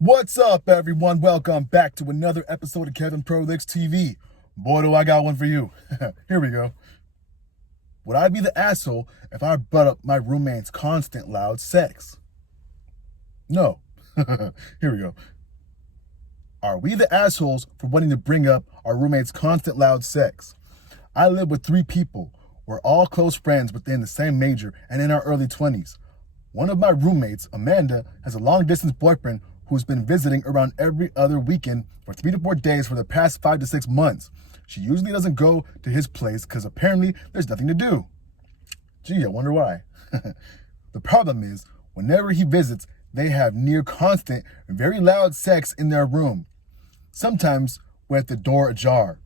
What's up, everyone? Welcome back to another episode of Kevin Prolicks TV. Boy, do I got one for you. Here we go. Would I be the asshole if I brought up my roommate's constant loud sex? No. Here we go. Are we the assholes for wanting to bring up our roommate's constant loud sex? I live with 3 people. We're all close friends within the same major and in our early 20s. One of my roommates, Amanda, has a long-distance boyfriend who's been visiting around every other weekend for 3 to 4 days for the past 5 to 6 months. She usually doesn't go to his place because apparently there's nothing to do. Gee, I wonder why. The problem is, whenever he visits, they have near constant, very loud sex in their room, sometimes with the door ajar.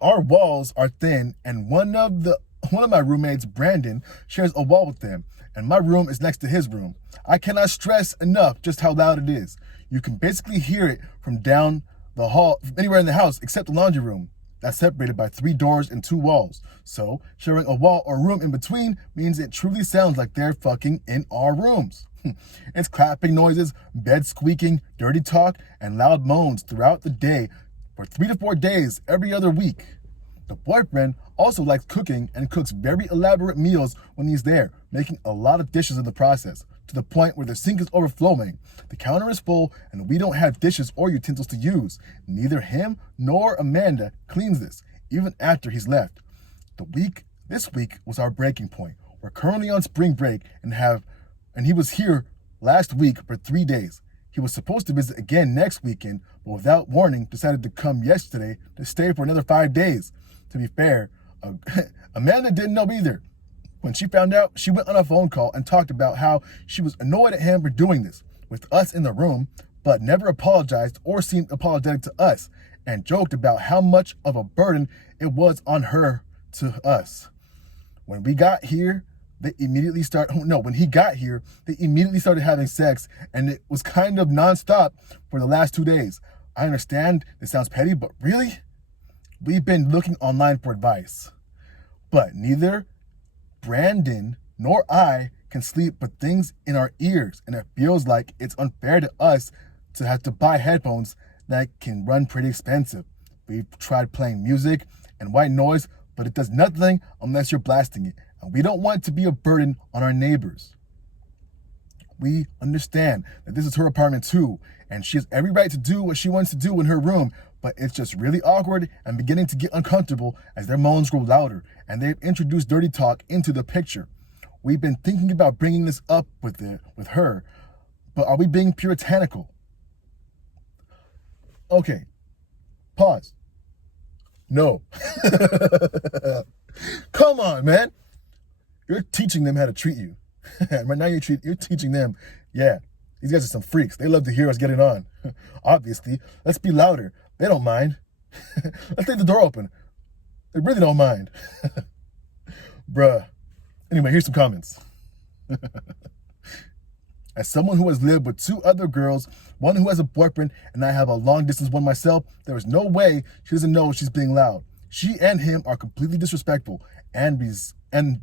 Our walls are thin, and one of my roommates, Brandon, shares a wall with them, and my room is next to his room. I cannot stress enough just how loud it is. You can basically hear it from down the hall, from anywhere in the house except the laundry room. That's separated by 3 doors and 2 walls. So sharing a wall or room in between means it truly sounds like they're fucking in our rooms. It's clapping noises, bed squeaking, dirty talk, and loud moans throughout the day for 3 to 4 days every other week. The boyfriend also likes cooking and cooks very elaborate meals when he's there, making a lot of dishes in the process, to the point where the sink is overflowing. The counter is full and we don't have dishes or utensils to use. Neither him nor Amanda cleans this, even after he's left. This week was our breaking point. We're currently on spring break and he was here last week for 3 days. He was supposed to visit again next weekend, but without warning decided to come yesterday to stay for another 5 days. To be fair, Amanda didn't know either. When she found out, she went on a phone call and talked about how she was annoyed at him for doing this with us in the room, but never apologized or seemed apologetic to us, and joked about how much of a burden it was on her to us. When he got here, they immediately started having sex, and it was kind of nonstop for the last 2 days. I understand this sounds petty, but really? We've been looking online for advice, but neither Brandon nor I can sleep with things in our ears, and it feels like it's unfair to us to have to buy headphones that can run pretty expensive. We've tried playing music and white noise, but it does nothing unless you're blasting it, and we don't want to be a burden on our neighbors. We understand that this is her apartment too, and she has every right to do what she wants to do in her room, but it's just really awkward and beginning to get uncomfortable as their moans grow louder, and they've introduced dirty talk into the picture. We've been thinking about bringing this up with her, but are we being puritanical? Okay, pause. No. Come on, man. You're teaching them how to treat you. Right now you're teaching them, yeah, these guys are some freaks. They love to hear us get it on. Obviously, let's be louder. They don't mind. Let's leave the door open. They really don't mind. Bruh. Anyway, here's some comments. As someone who has lived with 2 other girls, one who has a boyfriend, and I have a long-distance one myself, there is no way she doesn't know she's being loud. She and him are completely disrespectful, and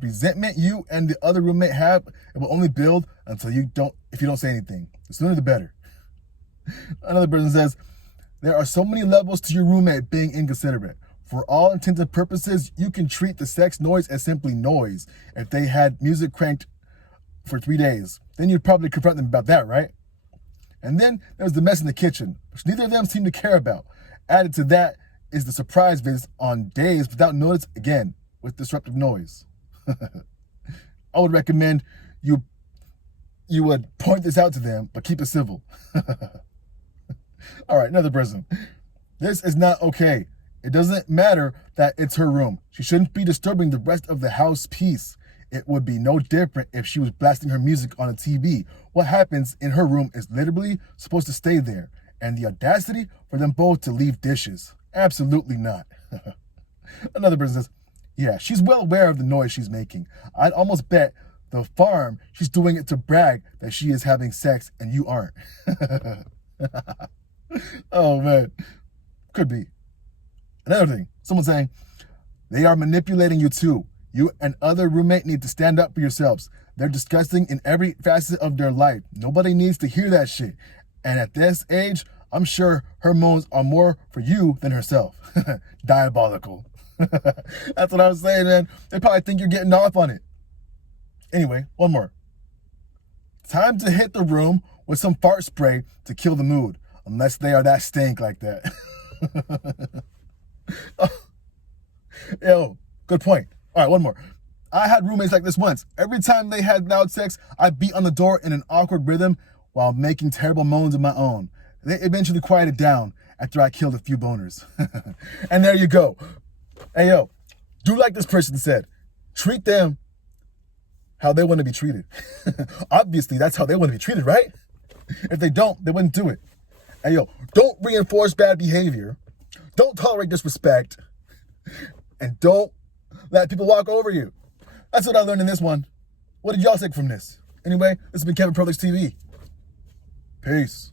resentment you and the other roommate have, it will only build if you don't say anything. The sooner the better. Another person says, there are so many levels to your roommate being inconsiderate. For all intents and purposes, you can treat the sex noise as simply noise. If they had music cranked for 3 days, then you'd probably confront them about that, right? And then there's the mess in the kitchen, which neither of them seem to care about. Added to that is the surprise visits on days without notice, again, with disruptive noise. I would recommend you would point this out to them, but keep it civil. All right, another person. This is not okay. It doesn't matter that it's her room. She shouldn't be disturbing the rest of the house peace. It would be no different if she was blasting her music on a TV. What happens in her room is literally supposed to stay there. And the audacity for them both to leave dishes. Absolutely not. Another person says, yeah, she's well aware of the noise she's making. I'd almost bet the farm she's doing it to brag that she is having sex and you aren't. Oh, man. Could be. Another thing, someone saying, they are manipulating you too. You and other roommate need to stand up for yourselves. They're disgusting in every facet of their life. Nobody needs to hear that shit. And at this age, I'm sure her moans are more for you than herself. Diabolical. That's what I was saying, man. They probably think you're getting off on it. Anyway, one more. Time to hit the room with some fart spray to kill the mood. Unless they are that stink like that. Yo, good point. All right, one more. I had roommates like this once. Every time they had loud sex, I beat on the door in an awkward rhythm while making terrible moans of my own. They eventually quieted down after I killed a few boners. And there you go. Hey, yo, do like this person said. Treat them how they want to be treated. Obviously, that's how they want to be treated, right? If they don't, they wouldn't do it. Hey, yo, don't reinforce bad behavior. Don't tolerate disrespect. And don't let people walk over you. That's what I learned in this one. What did y'all take from this? Anyway, this has been Kevin Prolix TV. Peace.